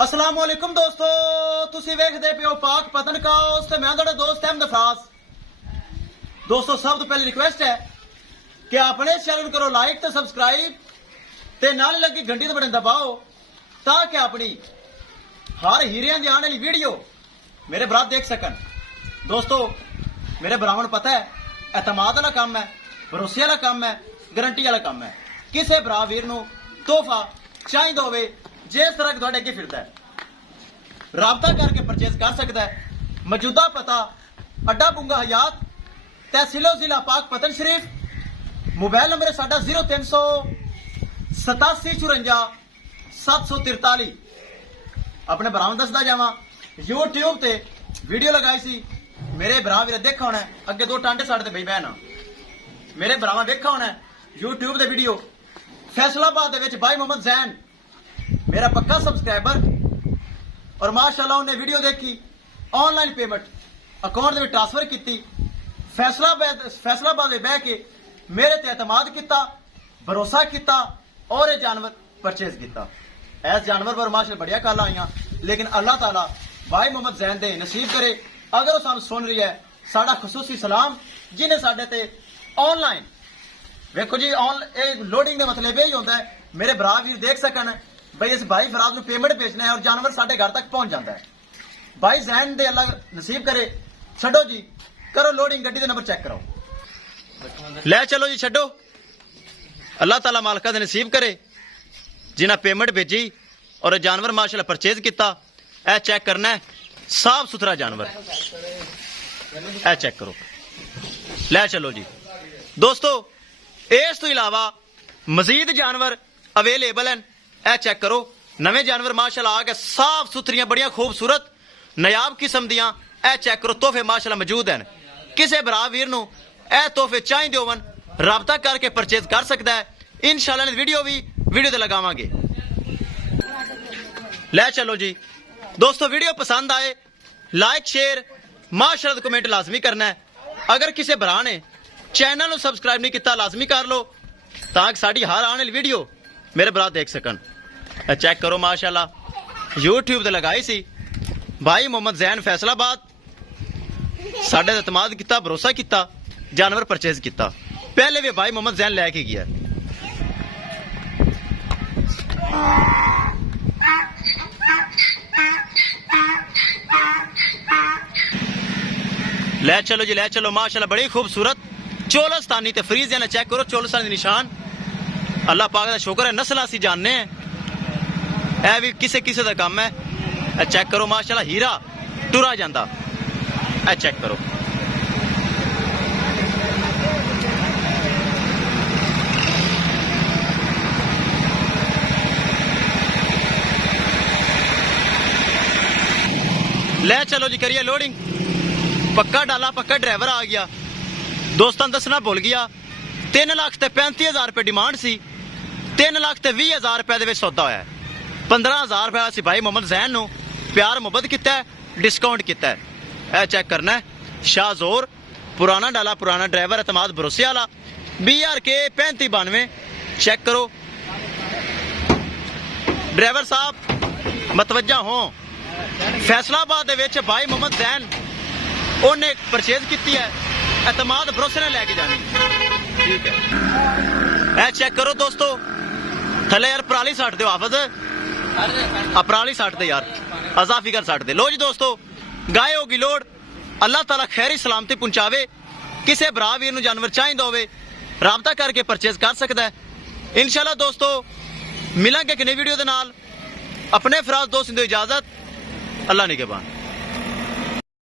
अस्सलाम वालेकुम दोस्तों, तुसी वेखदे पियो पाक पतन काउस ते मैं तुहाडा दोस्त अहमद फराज। दोस्तों सब तो पहले रिक्वेस्ट है कि अपने चैनल करो लाइक ते सब्सक्राइब ते नाल लगी घंटी ते बटन दबाओ ताकि अपनी हर हीरियां दी आने वाली वीडियो मेरे भरा देख सकन। दोस्तों मेरे भरावां नूं पता है एतमाद वाला काम है, भरोसे वाला काम है, गारंटी वाला काम है। किसी भरा वीर नूं तोहफा चाहिदा होवे जिस तरह तुहाडे अगे फिरदा है, राबता करके परचेज कर सकता है। मौजूदा पता अड्डा बुंगा हयात, तहसीलो जिला पाक पतन शरीफ। मोबाइल नंबर है साडा 038754 अपने भरावां दसदा जावां यूट्यूब ते वीडियो लगाई सी। मेरे भरा वीर देखा होना अगे दो टांडे साडे ते बई बहन मेरे भरावां देखा होना यूट्यूब दे वीडियो। फैसलाबाद दे विच भाई मोहम्मद जैन मेरा पक्का सब्सक्राइबर और माशाल्लाह उन्हें वीडियो देखी, ऑनलाइन पेमेंट अकाउंट में ट्रांसफर की, फैसलाबाद में बह के मेरे ते एतमाद किया, भरोसा किया और ये जानवर परचेज किया। इस जानवर पर माशाल्लाह बढ़िया कल आईया, लेकिन अल्लाह ताला भाई मोहम्मद जैन दे नसीब करे। अगर वो सानू सुन रही है साडा खसूसी सलाम, जिन्हें साडे ते ऑनलाइन देखो जी लोडिंग का मतलब यही होता है मेरे भरा वीर देख सकन भाई इस भाई फराज को पेमेंट भेजना है और जानवर साढ़े घर तक पहुंच जाता है। भाई जैन दे अल्लाह नसीब करे। छो जी करो लोडिंग, गड्डी दे नंबर चेक करो, ले चलो जी छो। अल्लाह ताला मालका दे नसीब करे जिन्हें पेमेंट भेजी और जानवर माशाल्लाह परचेज किया। ए चेक करना है साफ सुथरा जानवर, ए चेक करो, ले चलो जी। दोस्तों इस तो इलावा मजीद जानवर अवेलेबल हैं, ए चेक करो। नवे जानवर माशाल्लाह आ गए, साफ सुथरियां बढ़िया खूबसूरत नायाब किस्म दियां। ए चेक करो, तोहफे माशाल्लाह मौजूद हैं। किसी भरा वीर नूं ए तोहफे चाहिए होवन राबता करके परचेज कर सकता है। इंशाल्लाह वीडियो भी वीडियो ते लगावांगे। ले चलो जी दोस्तों, वीडियो पसंद आए लाइक शेयर माशाल्लाह कमेंट लाजमी करना है। अगर किसी भरा ने चैनल सबसक्राइब नहीं किया लाजमी कर लो ताकि साड़ी हर आने वाली वीडियो मेरे भरा देख सकन। चेक करो माशाल्लाह यूट्यूब ते लगाई सी भाई मोहम्मद जैन फैसलाबाद, साडे एतमाद किया, भरोसा किया, जानवर परचेज किया। पहले भी भाई मोहम्मद जैन लैके गया। ले चलो जी, ले चलो माशाल्लाह बड़ी खूबसूरत चोलस्तानी ते फ्रीज ने। चेक करो चोलस्तानी निशान, अल्लाह पाक का शुक्र है नस्ल असी जानने हैं, यह भी किसे किसे का काम है। चेक करो माशाल्लाह हीरा टुरा जाता, ए चेक करो। ले चलो जी करिए लोडिंग। पक्का डाला, पक्का ड्राइवर आ गया। दोस्तों दसना भुल गया 3,35,000 रुपये डिमांड सी, 3,20,000 रुपये के सौदा होया। 15,000 रुपये असी भाई मोहम्मद जैन नूं प्यार मुहब्बत किया, डिस्काउंट किया। यह चेक करना है शाहजोर, पुराना डाला, पुराना ड्राइवर, एतमाद भरोसे वाला, BRK 3592। चेक करो ड्राइवर साहब मतवजा हो। फैसलाबाद दे विच भाई मोहम्मद जैन उन्हें परचेज की है, एतमाद भरोसे ने लैके जानी। ठीक है, ए चेक करो दोस्तों थले यार पराली सट दो हाफज, पराली सट दे यार, अजाफी कर सट दे। लो जी दोस्तों गाय होगी लोड, अल्लाह ताला खैरी सलामती पहुंचावे। किसी भरा वीर नूं जानवर चाहिदा होवे राबता करके परचेज कर सकता है। इंशाल्लाह दोस्तों मिलांगे कि नई वीडियो दे नाल। अपने फराज दोस्त दो इजाजत, अल्लाह निगहबान।